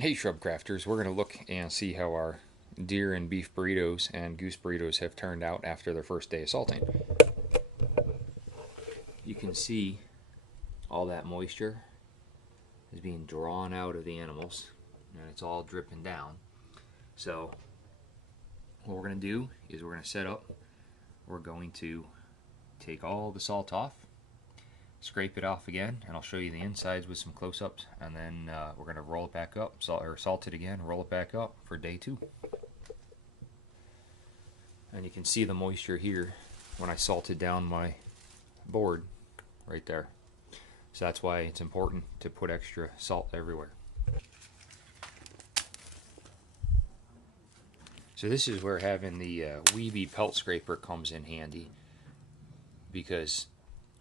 Hey Shrub Crafters, we're going to look and see how our deer and beef burritos and goose burritos have turned out after their first day of salting. You can see all that moisture is being drawn out of the animals and it's all dripping down. So what we're going to do is we're going to set up, we're going to take all the salt off, scrape it off again, and I'll show you the insides with some close-ups, and then we're going to roll it back up, salt it again, roll it back up for day 2. And you can see the moisture here when I salted down my board right there. So that's why it's important to put extra salt everywhere. So this is where having the Weeby pelt scraper comes in handy, because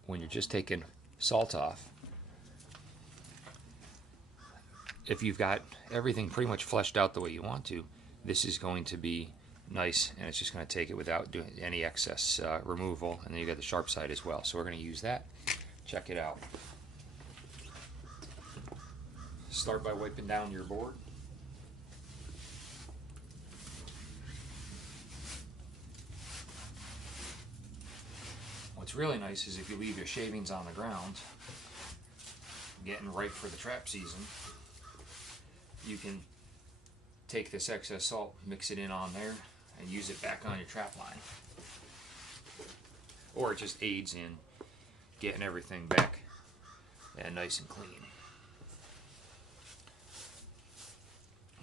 when you're just taking salt off, if you've got everything pretty much fleshed out the way you want to, this is going to be nice, and it's just going to take it without doing any excess removal. And then you got the sharp side as well, so we're going to use that. Check it out. Start by wiping down your board. What's really nice is if you leave your shavings on the ground, getting ripe for the trap season, you can take this excess salt, mix it in on there, and use it back on your trap line. Or it just aids in getting everything back and nice and clean.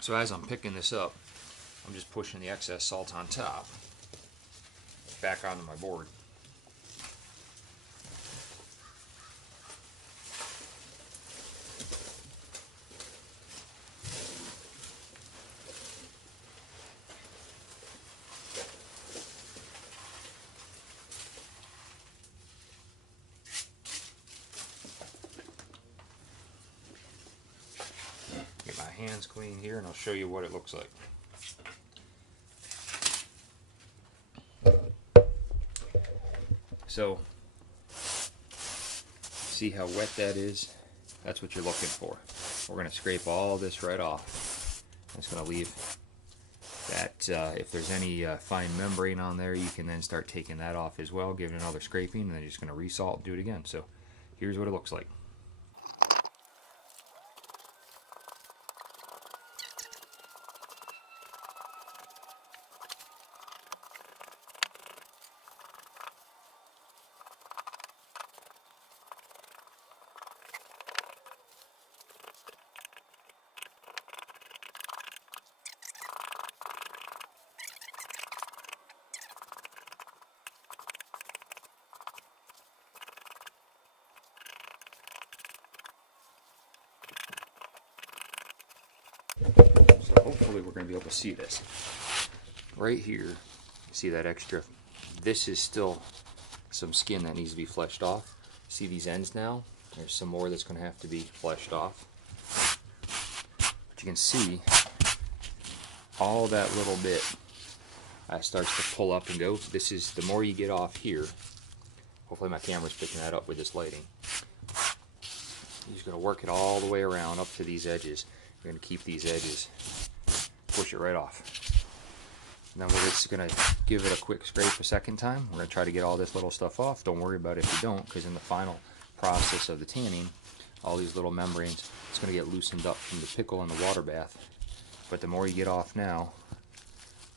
So as I'm picking this up, I'm just pushing the excess salt on top back onto my board. Get my hands clean here and I'll show you what it looks like. So, see how wet that is? That's what you're looking for. We're going to scrape all this right off. I'm just going to leave that, if there's any fine membrane on there, you can then start taking that off as well, give it another scraping, and then you're just going to resalt and do it again. So, here's what it looks like. So hopefully we're going to be able to see this. Right here, see that extra? This is still some skin that needs to be fleshed off. See these ends now? There's some more that's going to have to be fleshed off. But you can see all that little bit starts to pull up and go. This is, the more you get off here, hopefully my camera's picking that up with this lighting. You're just going to work it all the way around up to these edges. You're going to keep these edges, push it right off. And then we're just going to give it a quick scrape a second time. We're going to try to get all this little stuff off. Don't worry about it if you don't, because in the final process of the tanning, all these little membranes, it's going to get loosened up from the pickle and the water bath. But the more you get off now,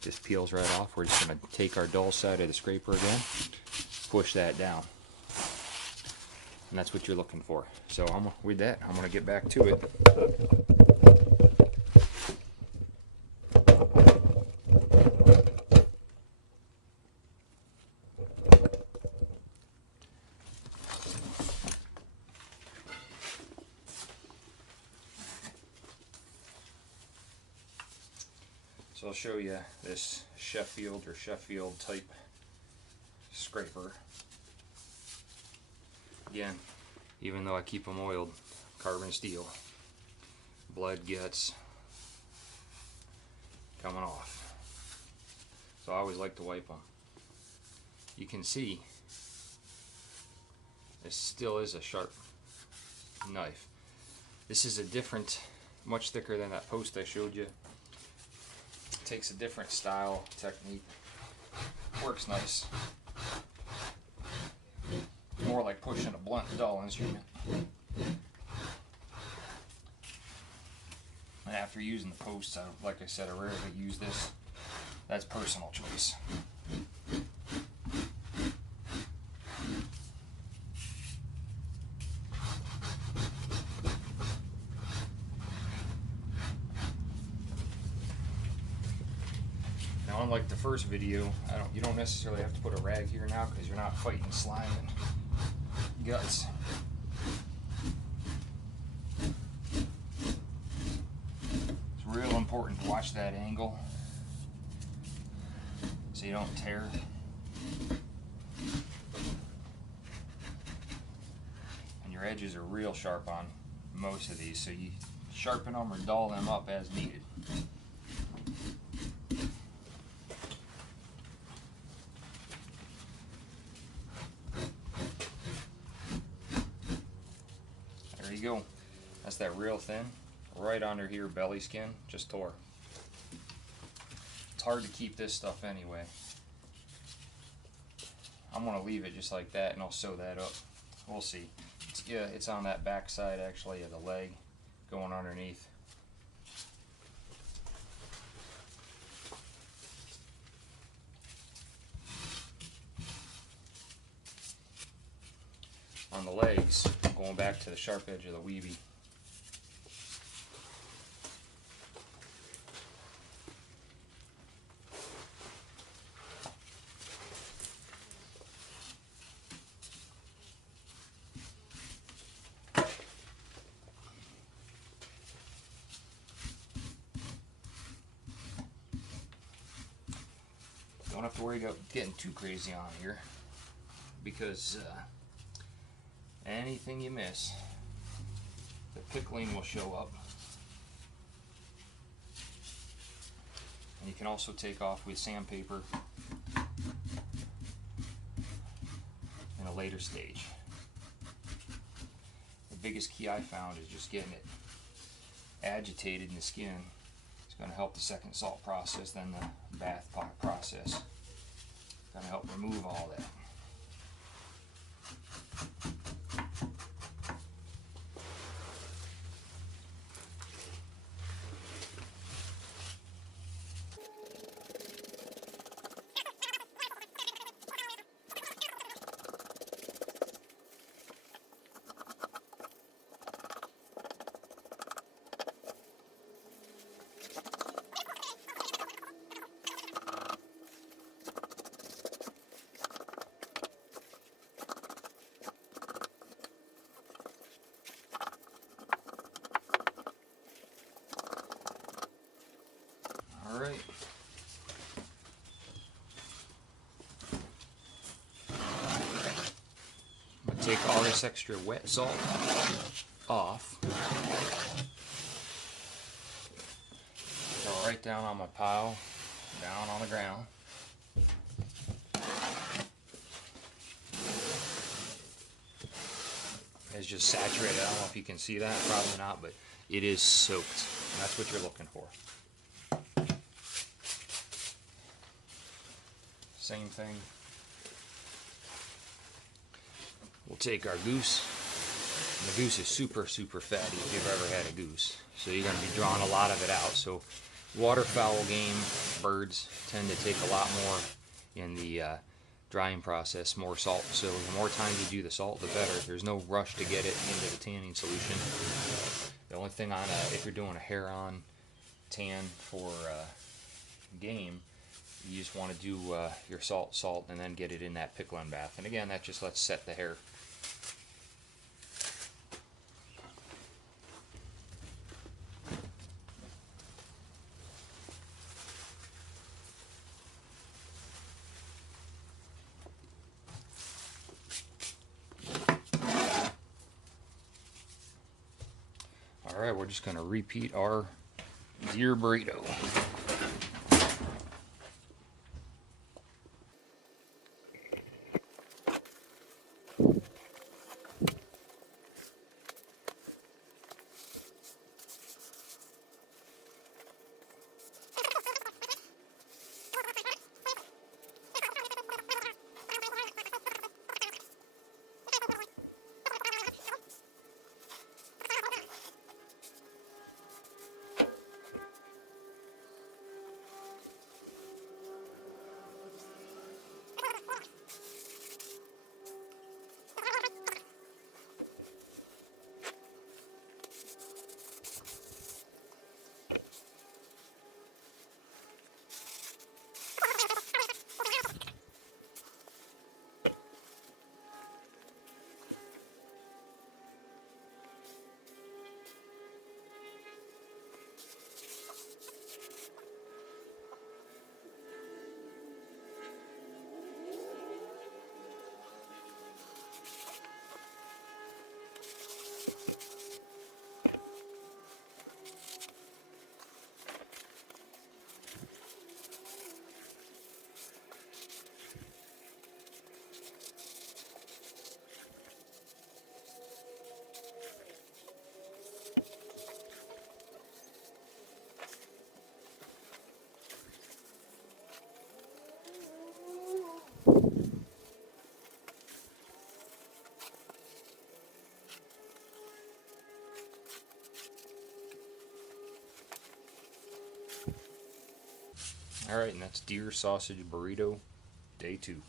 this peels right off. We're just going to take our dull side of the scraper again, push that down. And that's what you're looking for. So with that, I'm going to get back to it. So I'll show you this Sheffield type scraper. Again, even though I keep them oiled, carbon steel, blood gets coming off. So I always like to wipe them. You can see this still is a sharp knife. This is a different much thicker than that post I showed you. Takes a different style, technique. Works nice. More like pushing a blunt dull instrument. And after using the posts, like I said, I rarely use this. That's personal choice. Now, unlike the first video, you don't necessarily have to put a rag here now because you're not fighting slime and guts. It's real important to watch that angle so you don't tear. And your edges are real sharp on most of these, so you sharpen them or dull them up as needed. There you go. That's that real thin. Right under here, belly skin, just tore. It's hard to keep this stuff anyway. I'm gonna leave it just like that and I'll sew that up. We'll see. It's on that back side actually of the leg going underneath. On the legs, going back to the sharp edge of the weavy. Don't have to worry about getting too crazy on here because anything you miss, the pickling will show up. And you can also take off with sandpaper in a later stage. The biggest key I found is just getting it agitated in the skin. It's going to help the second salt process, then the bath process. It's going to help remove all that. Alright. I'm going to take all this extra wet salt off. Go right down on my pile, down on the ground. It's just saturated. I don't know if you can see that, probably not, but it is soaked. And that's what you're looking for. Same thing. We'll take our goose. And the goose is super fatty if you've ever had a goose. So you're going to be drawing a lot of it out. So waterfowl game birds tend to take a lot more in the drying process, more salt. So the more time you do the salt, the better. There's no rush to get it into the tanning solution. The only thing on if you're doing a hair-on tan for game, you just want to do your salt, and then get it in that pickling bath. And again, that just lets set the hair. Alright, we're just going to repeat our deer burrito. Alright, and that's deer sausage burrito day 2.